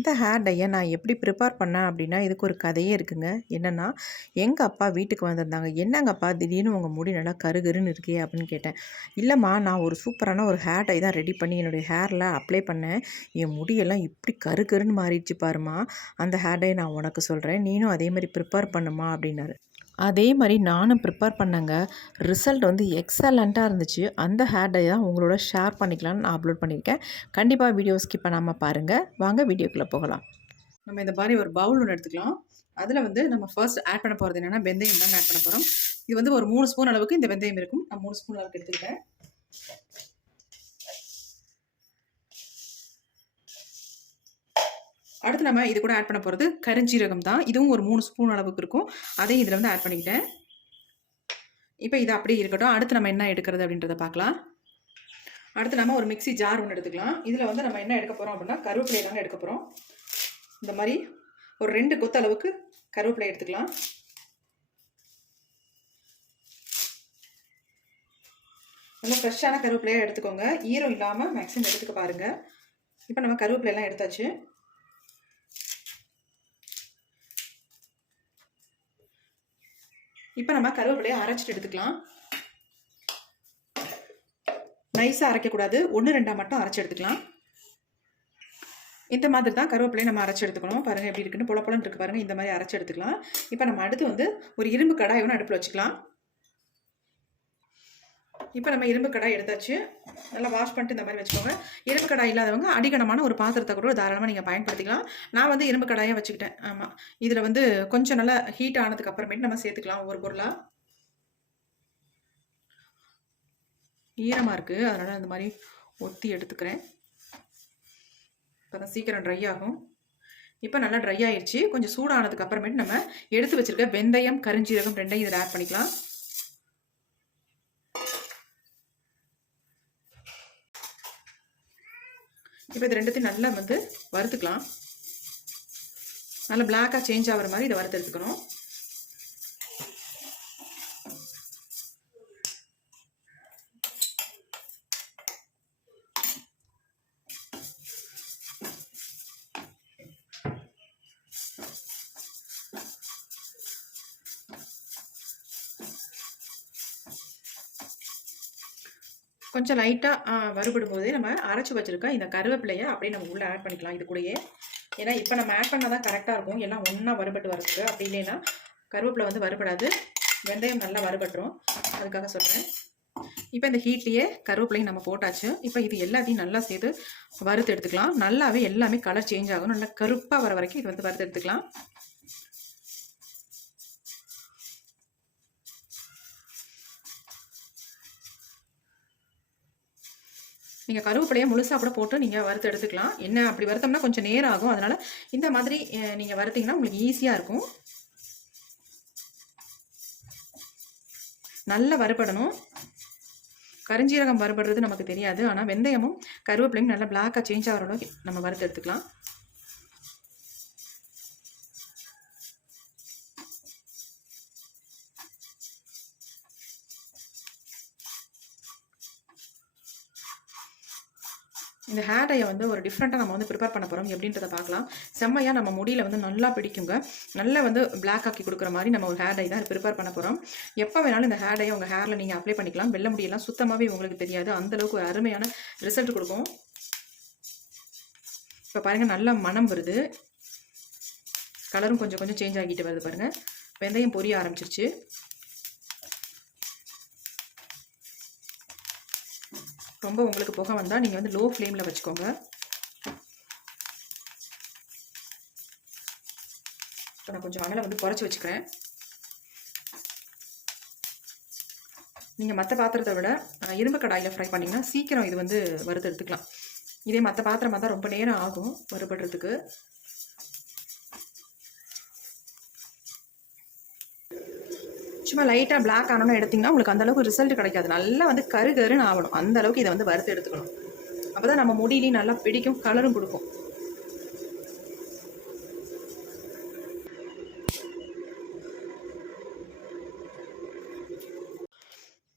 இந்த ஹேர் டையை நான் எப்படி ப்ரிப்பேர் பண்ணேன் அப்படின்னா, இதுக்கு ஒரு கதையே இருக்குங்க. என்னென்னா, எங்கள் அப்பா வீட்டுக்கு வந்திருந்தாங்க. "என்னங்க அப்பா திடீர்னு உங்கள் முடி நல்லா கருகருன்னு இருக்கே" அப்படின்னு கேட்டேன். "இல்லைம்மா, நான் ஒரு சூப்பரான ஒரு ஹேர் டை தான் ரெடி பண்ணி என்னுடைய ஹேரில் அப்ளை பண்ணேன். என் முடியெல்லாம் இப்படி கருகருன்னு மாறிடுச்சு பாரும்மா. அந்த ஹேர் டை நான் உனக்கு சொல்கிறேன். நீனும் அதே மாதிரி ப்ரிப்பேர் பண்ணுமா" அப்படின்னாரு. அதே மாரி நானும் ப்ரிப்பேர் பண்ணேங்க. ரிசல்ட் வந்து எக்ஸலண்ட்டா இருந்துச்சு. அந்த ஹேர் டை தான் உங்களோட ஷேர் பண்ணிக்கலான்னு நான் அப்லோட் பண்ணியிருக்கேன். கண்டிப்பா வீடியோ ஸ்கிப் பண்ணாம பாருங்க. வாங்க வீடியோக்குள்ள போகலாம். நம்ம இந்த மாரி ஒரு பவுல் ஒண்ணு எடுத்துக்கலாம். அதில வந்து நம்ம ஃபர்ஸ்ட் ஆட் பண்ண போறது என்னன்னா, வெந்தயம் தாங்க ஆட் பண்ண போறோம். இது வந்து ஒரு 3 ஸ்பூன் அளவுக்கு இந்த வெந்தயம் இருக்கும். நான் 3 ஸ்பூன் அளவுக்கு எடுத்துக்கிட்டேன். அடுத்து நம்ம இது கூட ஆட் பண்ண போறது கருஞ்சீரகம் தான். இதுவும் ஒரு 3 ஸ்பூன் அளவுக்கு இருக்கும். அதையும் இதில வந்து ஆட் பண்ணிக்கிட்டேன். இப்போ இது அப்படியே இருக்கட்டும். அடுத்து நம்ம என்ன எடுக்கிறது அப்படின்றத பார்க்கலாம். அடுத்து நம்ம ஒரு மிக்ஸி ஜார் ஒன்று எடுத்துக்கலாம். இதில் வந்து நம்ம என்ன எடுக்க போகிறோம் அப்படின்னா, கருவேப்பிலை தாங்க எடுக்க போகிறோம். இந்த மாதிரி ஒரு 2 கொத்து அளவுக்கு கருவேப்பிலை எடுத்துக்கலாம். நல்லா ஃப்ரெஷ்ஷான கருவேப்பிலையாக எடுத்துக்கோங்க. ஈரம் இல்லாமல் மேக்ஸிமம் எடுத்துக்க பாருங்கள். இப்போ நம்ம கருவேப்பிலையெல்லாம் எடுத்தாச்சு. இப்போ நம்ம கருவேப்பிலையை அரைச்சிட்டு எடுத்துக்கலாம். நைஸாக அரைக்கக்கூடாது. 1-2 மட்டும் அரைச்சி எடுத்துக்கலாம். இந்த மாதிரி தான் கருவேப்பிலையை நம்ம அரைச்சி எடுத்துக்கணும். பாருங்கள் எப்படி இருக்குன்னு பொல பொலன்னு இருக்குது பாருங்கள். இந்த மாதிரி அரைச்சி எடுத்துக்கலாம். இப்போ நம்ம அடுத்து வந்து ஒரு இரும்பு கடாய் ஒன்று அடுப்பில் வச்சுக்கலாம். இப்போ நம்ம இரும்பு கடாய் எடுத்தாச்சு. நல்லா வாஷ் பண்ணிட்டு இந்த மாதிரி வச்சுக்கோங்க. இரும்பு கடாய் இல்லாதவங்க அடிகனமான ஒரு பாத்திரத்தை கூட தாராளமாக நீங்கள் பயன்படுத்திக்கலாம். நான் வந்து இரும்பு கடாயை வச்சுக்கிட்டேன். ஆமாம், இதில் வந்து கொஞ்சம் நல்லா ஹீட் ஆனதுக்கு அப்புறமேட்டு நம்ம சேர்த்துக்கலாம் ஒவ்வொரு பொருளாக. ஈரமாக இருக்குது, அதனால் அந்த மாதிரி ஒத்தி எடுத்துக்கிறேன். இப்போ தான் சீக்கிரம் ட்ரை ஆகும். இப்போ நல்லா ட்ரை ஆயிடுச்சு. கொஞ்சம் சூடானதுக்கு அப்புறமேட்டு நம்ம எடுத்து வச்சுருக்க வெந்தயம், கருஞ்சீரகம் 2ஐயும் இதில் ஆட் பண்ணிக்கலாம். இப்போ இது 2த்தையும் நல்லா வந்து வறுத்துக்கலாம். நல்லா பிளாக்காக சேஞ்ச் ஆகிற மாதிரி இதை வறுத்து எடுத்துக்கணும். கொஞ்சம் லைட்டாக வறுபடும் போதே நம்ம அரைச்சி வச்சுருக்க இந்த கருவேப்பிலையை அப்படியே நம்ம உள்ளே ஆட் பண்ணிக்கலாம் இது கூடயே. ஏன்னா இப்போ நம்ம ஆட் பண்ணால் தான் கரெக்டாக இருக்கும். எல்லாம் ஒன்றா வறுபட்டு வரதுக்கு. அப்படி இல்லைன்னா கருவேப்பிலை வந்து வறுபடாது. வெந்தயம் நல்லா வறுபட்டுரும், அதுக்காக சொல்கிறேன். இப்போ இந்த ஹீட்லேயே கருவேப்பிலையும் நம்ம போட்டாச்சு. இப்போ இது எல்லாத்தையும் நல்லா சேர்த்து வறுத்து எடுத்துக்கலாம். நல்லாவே எல்லாமே கலர் சேஞ்ச் ஆகும். நல்லா கருப்பாக வர வரைக்கும் இது வந்து வறுத்து எடுத்துக்கலாம். நீங்கள் கருவேப்பிலையை முழுசாக கூட போட்டு நீங்கள் வறுத்து எடுத்துக்கலாம். என்ன அப்படி வறுத்தோம்னா கொஞ்சம் நேரம் ஆகும். அதனால் இந்த மாதிரி நீங்கள் வறுத்தீங்கன்னா உங்களுக்கு ஈஸியாக இருக்கும். நல்லா வறுபடணும். கருஞ்சீரகம் வறுபடுறது நமக்கு தெரியாது. ஆனால் வெந்தயமும் கருவேப்பிலையும் நல்லா பிளாக்காக சேஞ்ச் ஆகிற அளவுக்கு நம்ம வறுத்து எடுத்துக்கலாம். இந்த ஹேர் டையை வந்து ஒரு டிஃப்ரெண்ட்டாக நம்ம வந்து ப்ரிப்பேர் பண்ண போகிறோம். எப்படின்றத பார்க்கலாம். செம்மையாக நம்ம முடியில் வந்து நல்லா பிடிக்குங்க. நல்லா வந்து பிளாக் ஆக்கி கொடுக்குற மாதிரி நம்ம ஒரு ஹேர் டை தான் ப்ரிப்பேர் பண்ண போகிறோம். எப்போ வேணாலும் இந்த ஹேர் டையை உங்கள் ஹேரில் நீங்கள் அப்ளை பண்ணிக்கலாம். வெள்ளை முடியெல்லாம் சுத்தமாகவே உங்களுக்கு தெரியாது. அந்தளவுக்கு ஒரு அருமையான ரிசல்ட் கொடுக்கும். இப்போ பாருங்கள், நல்ல மனம் வருது. கலரும் கொஞ்சம் கொஞ்சம் சேஞ்ச் ஆகிட்டு வருது பாருங்கள். வெந்தயம் பொரிய ஆரம்பிச்சிருச்சு. ரொம்ப உங்களுக்கு புகை வந்தால் நீங்கள் வந்து லோ ஃப்ளேமில் வச்சுக்கோங்க. இப்போ நான் கொஞ்சம் அனலை வந்து குறைச்சி வச்சுக்கிறேன். நீங்கள் மற்ற பாத்திரத்தை விட இரும்பு கடாயில் ஃப்ரை பண்ணிங்கன்னா சீக்கிரம் இது வந்து வறுத்து எடுத்துக்கலாம். இதே மற்ற பாத்திரமாக தான் ரொம்ப நேரம் ஆகும் வறுபடுறதுக்கு. சும்மா லைட்டாக பிளாக் ஆனோன்னு எடுத்திங்கன்னா உங்களுக்கு அந்தளவுக்கு ரிசல்ட் கிடைக்காது. நல்லா வந்து கருன்னு ஆகணும். அந்தளவுக்கு இதை வந்து வறுத்து எடுத்துக்கணும். அப்போ தான் நம்ம முடியிலையும் நல்லா பிடிக்கும், கலரும் கொடுக்கும்.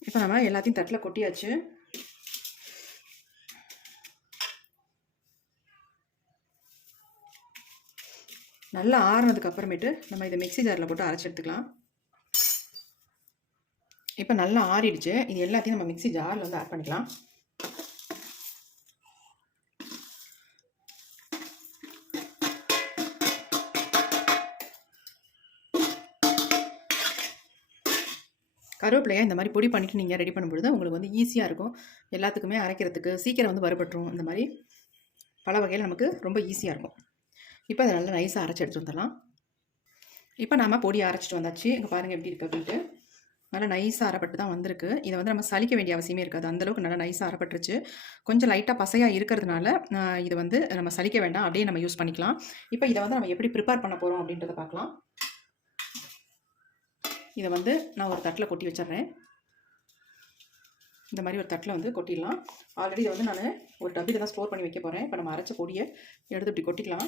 இப்போ நம்ம எல்லாத்தையும் தட்டில் கொட்டியாச்சு. நல்லா ஆறுனதுக்கு அப்புறமேட்டு நம்ம இதை மிக்ஸி ஜாரில் போட்டு அரைச்சி எடுத்துக்கலாம். இப்போ நல்லா ஆறிடுச்சு. இது எல்லாத்தையும் நம்ம மிக்ஸி ஜாரில் வந்து ஆட் பண்ணிக்கலாம். கருவேப்பிலையை இந்த மாதிரி பொடி பண்ணிவிட்டு நீங்கள் ரெடி பண்ணும்பொழுது உங்களுக்கு வந்து ஈஸியாக இருக்கும். எல்லாத்துக்குமே அரைக்கிறதுக்கு சீக்கிரம் வந்து வறுபட்டுரும். இந்த மாதிரி பல வகையில் நமக்கு ரொம்ப ஈஸியாக இருக்கும். இப்போ அதை நல்லா நைஸாக அரைச்சி எடுத்துட்டு வந்துடலாம். இப்போ நம்ம பொடியை அரைச்சிட்டு வந்தாச்சு. இங்கே பாருங்கள் எப்படி இருக்குது அப்படின்ட்டு. நல்லா நைஸாக அரைப்பட்டு தான் வந்திருக்கு. இதை வந்து நம்ம சலிக்க வேண்டிய அவசியமே இருக்காது. அந்தளவுக்கு நல்லா நைஸாக அரைப்பட்டுருச்சு. கொஞ்சம் லைட்டாக பசையாக இருக்கிறதுனால இது வந்து நம்ம சலிக்க வேண்டாம், அப்படியே நம்ம யூஸ் பண்ணிக்கலாம். இப்போ இதை வந்து நம்ம எப்படி ப்ரிப்பேர் பண்ண போகிறோம் அப்படின்றத பார்க்கலாம். இதை வந்து நான் ஒரு தட்டில் கொட்டி வச்சிட்றேன். இந்த மாதிரி ஒரு தட்டில் வந்து கொட்டிடலாம். ஆல்ரெடி இதை வந்து நான் ஒரு டப்பில் தான் ஸ்டோர் பண்ணி வைக்க போகிறேன். இப்போ நம்ம அரைச்ச பொடியை எடுத்து இப்படி கொட்டிக்கலாம்.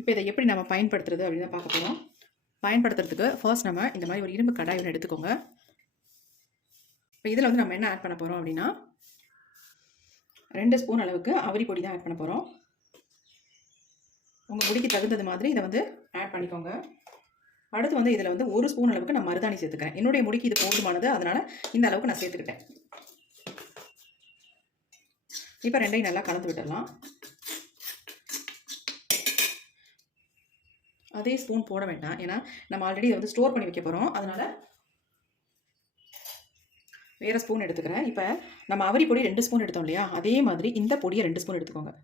இப்போ இதை எப்படி நம்ம பயன்படுத்துறது அப்படின்னு தான் பார்க்க போகிறோம். பயன்படுத்துறதுக்கு ஃபர்ஸ்ட் நம்ம இந்த மாதிரி ஒரு இரும்பு கடாய் ஒன்று எடுத்துக்கோங்க. இப்போ இதில் வந்து நம்ம என்ன ஆட் பண்ண போகிறோம் அப்படின்னா 2 ஸ்பூன் அளவுக்கு அவரி பொடி தான் ஆட் பண்ண போகிறோம். உங்கள் பொடிக்கு தகுந்தது மாதிரி இதை வந்து ஆட் பண்ணிக்கோங்க. அடுத்து வந்து இதில் வந்து 1 ஸ்பூன் அளவுக்கு நான் மருதாணி சேர்த்துக்கிறேன். என்னுடைய முடிக்கு இது போதுமானது, அதனால் இந்த அளவுக்கு நான் சேர்த்துக்கிட்டேன். இப்போ ரெண்டையும் நல்லா கலந்து விட்டுடலாம். அதே ஸ்பூன் போட வேண்டாம், ஏன்னா நம்ம ஆல்ரெடி இதை வந்து ஸ்டோர் பண்ணி வைக்க போகிறோம். அதனால் வேறு ஸ்பூன் எடுத்துக்கிறேன். இப்போ நம்ம அவரி பொடி 2 ஸ்பூன் எடுத்தோம் இல்லையா, அதே மாதிரி இந்த பொடியை 2 ஸ்பூன் எடுத்துக்கோங்க.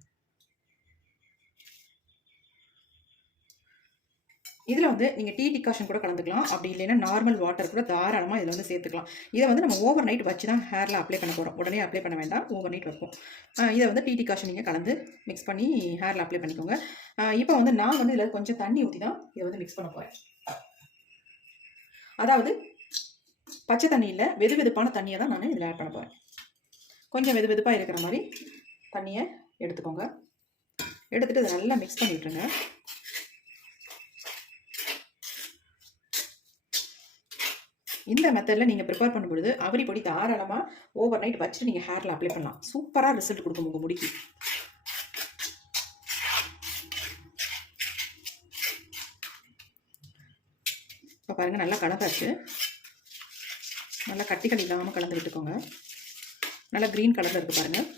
இதில் வந்து நீங்கள் டீ டிகாஷன் கூட கலந்துக்கலாம். அப்படி இல்லைன்னா நார்மல் வாட்டர் கூட தாராளமாக இதில் வந்து சேர்த்துக்கலாம். இதை வந்து நம்ம ஓவர் நைட் வச்சு தான் ஹேரில் அப்ளை பண்ண போகிறோம். உடனே அப்ளை பண்ண வேண்டாம், ஓவர் நைட் வைப்போம். இதை வந்து டீ டிகாஷன் நீங்கள் கலந்து மிக்ஸ் பண்ணி ஹேரில் அப்ளை பண்ணிக்கோங்க. இப்போ வந்து நான் வந்து இதில் கொஞ்சம் தண்ணி ஊற்றி தான் இதை வந்து மிக்ஸ் பண்ண போகிறேன். அதாவது பச்சை தண்ணியில் வெது வெதுப்பான தண்ணியை தான் நான் இதில் ஆட் பண்ண போகிறேன். கொஞ்சம் வெது வெதுப்பாக இருக்கிற மாதிரி தண்ணியை எடுத்துக்கோங்க. எடுத்துகிட்டு இதை நல்லா மிக்ஸ் பண்ணி விட்டுருங்க. இந்த மெத்தடில் நீங்கள் ப்ரிப்பேர் பண்ணும்பொழுது அவரி பொடி தாராளமாக ஓவர் நைட் வச்சுட்டு நீங்கள் ஹேரில் அப்ளை பண்ணலாம். சூப்பராக ரிசல்ட் கொடுக்கும் உங்கள் முடிக்கு. இப்போ பாருங்கள் நல்லா கலந்தாச்சு. நல்லா கட்டிகள் இல்லாமல் கலந்து விட்டுக்கோங்க. நல்லா க்ரீன் கலரில் இருக்குது பாருங்கள்.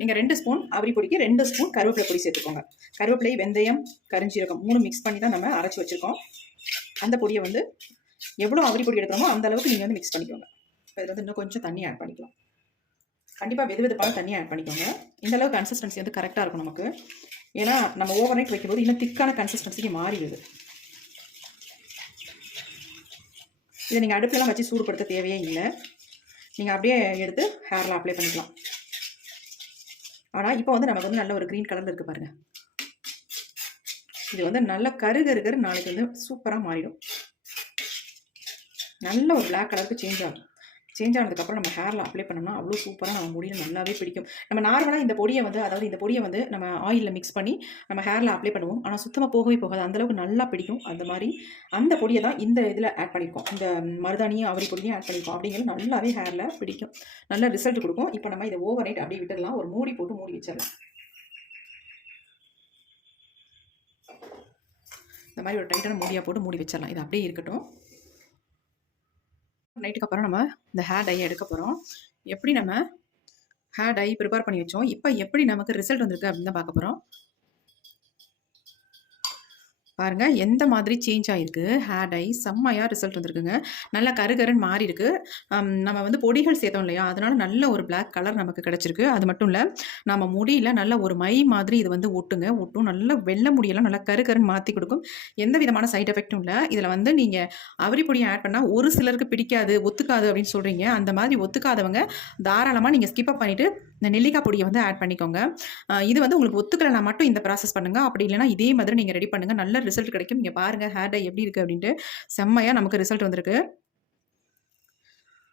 நீங்கள் 2 ஸ்பூன் அவரி பொடிக்கு 2 ஸ்பூன் கருவேப்பிலை பொடி சேர்த்துக்கோங்க. கருவேப்பிலை, வெந்தயம், கரிஞ்சீரகம் 3 மிக்ஸ் பண்ணி தான் நம்ம அரைச்சி வச்சுருக்கோம். அந்த பொடியை வந்து எவ்வளோ அவரி பொடி எடுக்கிறோமோ அந்த அளவுக்கு நீங்கள் வந்து மிக்ஸ் பண்ணிக்கோங்க. இப்போ இதில் வந்து இன்னும் கொஞ்சம் தண்ணி ஆட் பண்ணிக்கலாம். கண்டிப்பாக வெது வெதுப்பான தண்ணி ஆட் பண்ணிக்கோங்க. இந்த அளவுக்கு கன்சிஸ்டன்சி வந்து கரெக்டாக இருக்கும் நமக்கு. ஏன்னா நம்ம ஓவர் நைட் வைக்கும்போது இன்னும் திக்கான கன்சிஸ்டன்சிக்கு மாறிடுது. இதை நீங்கள் அடுப்புலாம் வச்சு சூடுபடுத்த தேவையே இல்லை. நீங்கள் அப்படியே எடுத்து ஹேரில் அப்ளை பண்ணிக்கலாம். ஆனால் இப்போ வந்து நமக்கு வந்து நல்ல ஒரு க்ரீன் கலரில் இருக்குது பாருங்கள். இது வந்து நல்ல கரு நாளைக்கு வந்து சூப்பராக மாறிடும். நல்ல ஒரு பிளாக் கலருக்கு சேஞ்ச் ஆகும். சேஞ்ச் ஆனதுக்கப்புறம் நம்ம ஹேரில் அப்ளை பண்ணோம்னா அவ்வளோ சூப்பராக நம்ம முடியும் நல்லாவே பிடிக்கும். நம்ம நார்மலாக இந்த பொடியை வந்து, அதாவது இந்த பொடியை வந்து நம்ம ஆயிலில் மிக்ஸ் பண்ணி நம்ம ஹேரில் அப்ளை பண்ணுவோம். ஆனால் சுத்தமாக போகவே போகாது, அந்தளவுக்கு நல்லா பிடிக்கும். அந்த மாதிரி அந்த பொடியை தான் இந்த இதில் ஆட் பண்ணியிருக்கோம். இந்த மருதாணியும் அவரி பொடியும் ஆட் பண்ணியிருக்கோம். அப்படிங்கிறது நல்லாவே ஹேரில் பிடிக்கும், நல்ல ரிசல்ட் கொடுக்கும். இப்போ நம்ம இதை ஓவர் நைட் அப்படியே விட்டுடலாம். ஒரு மூடி போட்டு மூடி வச்சிடலாம். இந்த மாதிரி ஒரு டைட்டான மூடியாக போட்டு மூடி வச்சிடலாம். இது அப்படியே இருக்கட்டும். நைட்டுக்கு அப்புறம் நம்ம இந்த ஹேர் டையை எடுக்க போகிறோம். எப்படி நம்ம ஹேர் டை ப்ரிப்பேர் பண்ணி வச்சோம், இப்போ எப்படி நமக்கு ரிசல்ட் வந்திருக்கு அப்படின்னு தான் பார்க்க போகிறோம். பாருங்கள் எந்த மாதிரி சேஞ்ச் ஆகிருக்கு. ஹேர் டை செம்மையாக ரிசல்ட் வந்துருக்குங்க. நல்லா கருகருன்னு மாறி இருக்கு. நம்ம வந்து பொடிகள் சேர்த்தோம் இல்லையா, அதனால நல்ல ஒரு பிளாக் கலர் நமக்கு கிடச்சிருக்கு. அது மட்டும் இல்லை, நம்ம முடியில் நல்ல ஒரு மை மாதிரி இது வந்து ஒட்டும். நல்ல வெள்ளை முடியெல்லாம் நல்லா கருகருன்னு மாற்றி கொடுக்கும். எந்த விதமான சைட் எஃபெக்டும் இல்லை. இதில் வந்து நீங்கள் அவரி பொடியை ஆட் பண்ணால் ஒரு சிலருக்கு பிடிக்காது, ஒத்துக்காது அப்படின்னு சொல்கிறீங்க. அந்த மாதிரி ஒத்துக்காதவங்க தாராளமாக நீங்கள் ஸ்கிப் பண்ணிவிட்டு இந்த நெல்லிக்காய் பொடியை வந்து ஆட் பண்ணிக்கோங்க. இது வந்து உங்களுக்கு ஒத்துக்கலைன்னா மட்டும் இந்த ப்ராசஸ் பண்ணுங்கள். அப்படி இல்லைனா இதே மாதிரி நீங்கள் ரெடி பண்ணுங்கள். நல்ல ரிசல்ட் கிடைக்கும். இங்கே பாருங்கள் ஹேர் டை எப்படி இருக்குது அப்படின்ட்டு. செம்மையாக நமக்கு ரிசல்ட் வந்திருக்கு.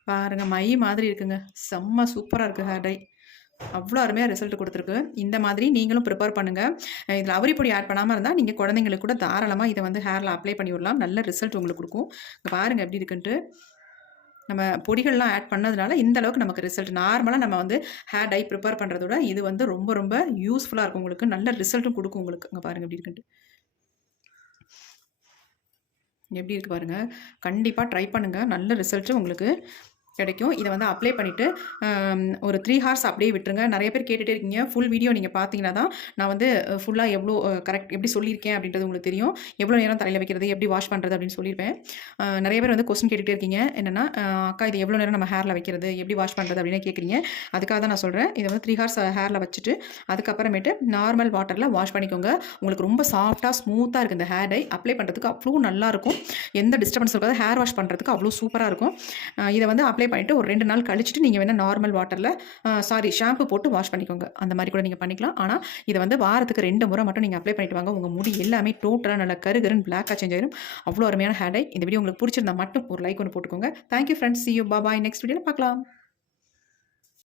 பாருங்கள் மை மாதிரி இருக்குங்க. செம்ம சூப்பராக இருக்குது ஹேர் டை. அவ்வளோ அருமையாக ரிசல்ட் கொடுத்துருக்கு. இந்த மாதிரி நீங்களும் ப்ரிப்பேர் பண்ணுங்கள். இதில் அவரி பொடி ஆட் பண்ணாமல் இருந்தால் நீங்கள் குழந்தைங்களுக்கு கூட தாராளமாக இதை வந்து ஹேரில் அப்ளை பண்ணி விடலாம். நல்ல ரிசல்ட் உங்களுக்கு கொடுக்கும். இங்கே பாருங்கள் எப்படி இருக்குன்ட்டு. நம்ம பொடிகள்லாம் ஆட் பண்ணதுனால இந்த அளவுக்கு நமக்கு ரிசல்ட். நார்மலா நம்ம வந்து ஹேர் டை ப்ரிப்பேர் பண்றத விட இது வந்து ரொம்ப ரொம்ப யூஸ்ஃபுல்லா இருக்கும் உங்களுக்கு. நல்ல ரிசல்ட்டும் குடுக்கும் உங்களுக்கு. இங்க பாருங்க எப்படி இருக்குன்ட்டு. எப்படி இருக்கு பாருங்க. கண்டிப்பா ட்ரை பண்ணுங்க. நல்ல ரிசல்ட் உங்களுக்கு கிடைக்கும். இத வந்து அப்ளை பண்ணிட்டு ஒரு 3 ஹார்ஸ் அப்படியே விட்டுருங்க. நெறைய பேர் கேட்டுட்டே இருக்கீங்க. ஃபுல் வீடியோ நீங்க பார்த்தீங்கன்னா தான், நான் வந்து ஃபுல்லா எவ்ளோ கரெக்ட் எப்படி சொல்லியிருக்கேன் அப்படின்றது உங்களுக்கு தெரியும். எவ்வளோ நேரம் தலையில வைக்கிறது, எப்படி வாஷ் பண்றது அப்படின்னு சொல்லியிருப்பேன். நெறைய பேர் வந்து கொஸ்டின் கேட்டுட்டே இருக்கீங்க. என்னன்னா, அக்கா இது எவ்வளோ நேரம் நம்ம ஹேர்ல வைக்கிறது, எப்படி வாஷ் பண்றது அப்படின்னு கேட்குறீங்க. அதுக்காக தான் நான் சொல்றேன். இத வந்து 3 ஹார்ஸ் ஹேர்ல வச்சுட்டு, அதுக்கப்புறமேட்டு நார்மல் வாட்டர்ல வாஷ் பண்ணிக்கோங்க. உங்களுக்கு ரொம்ப சாஃப்ட்டா, ஸ்மூத்தா இருக்கு இந்த ஹேர் டை. அப்ளை பண்றதுக்கு அவ்ளோ நல்லாருக்கும். எந்த டிஸ்டர்பன்ஸும் இருக்காது. ஹேர் வாஷ் பண்றதுக்கு அவ்ளோ சூப்பரா இருக்கும். இத வந்து அப்ளை பண்ணிட்டு ஒரு 2 நாள் கழிச்சுட்டு நீங்க வேணா நார்மல் வாட்டர்ல ஷாம்பு போட்டு வாஷ் பண்ணிக்கோங்க. அந்த மாரி கூட நீங்க பண்ணிக்கலாம். ஆனா, இத வந்து வாரத்துக்கு 2 முறை மட்டும் நீங்க அப்ளை பண்ணிட்டு வாங்க. உங்க முடி எல்லாமே டோட்டலா நல்லா கருகருன்னு பிளாக்கா சேஞ்ச் ஆயிரும். அவ்ளோ அருமையான ஹேர் டை. இந்த வீடியோ உங்களுக்கு புடிச்சிருந்தா மட்டும் ஒரு லைக் ஒண்ணு போட்டுக்கோங்க. Thank you friends. Sea you. Bye. Next வீடியோல பார்க்கலாம்.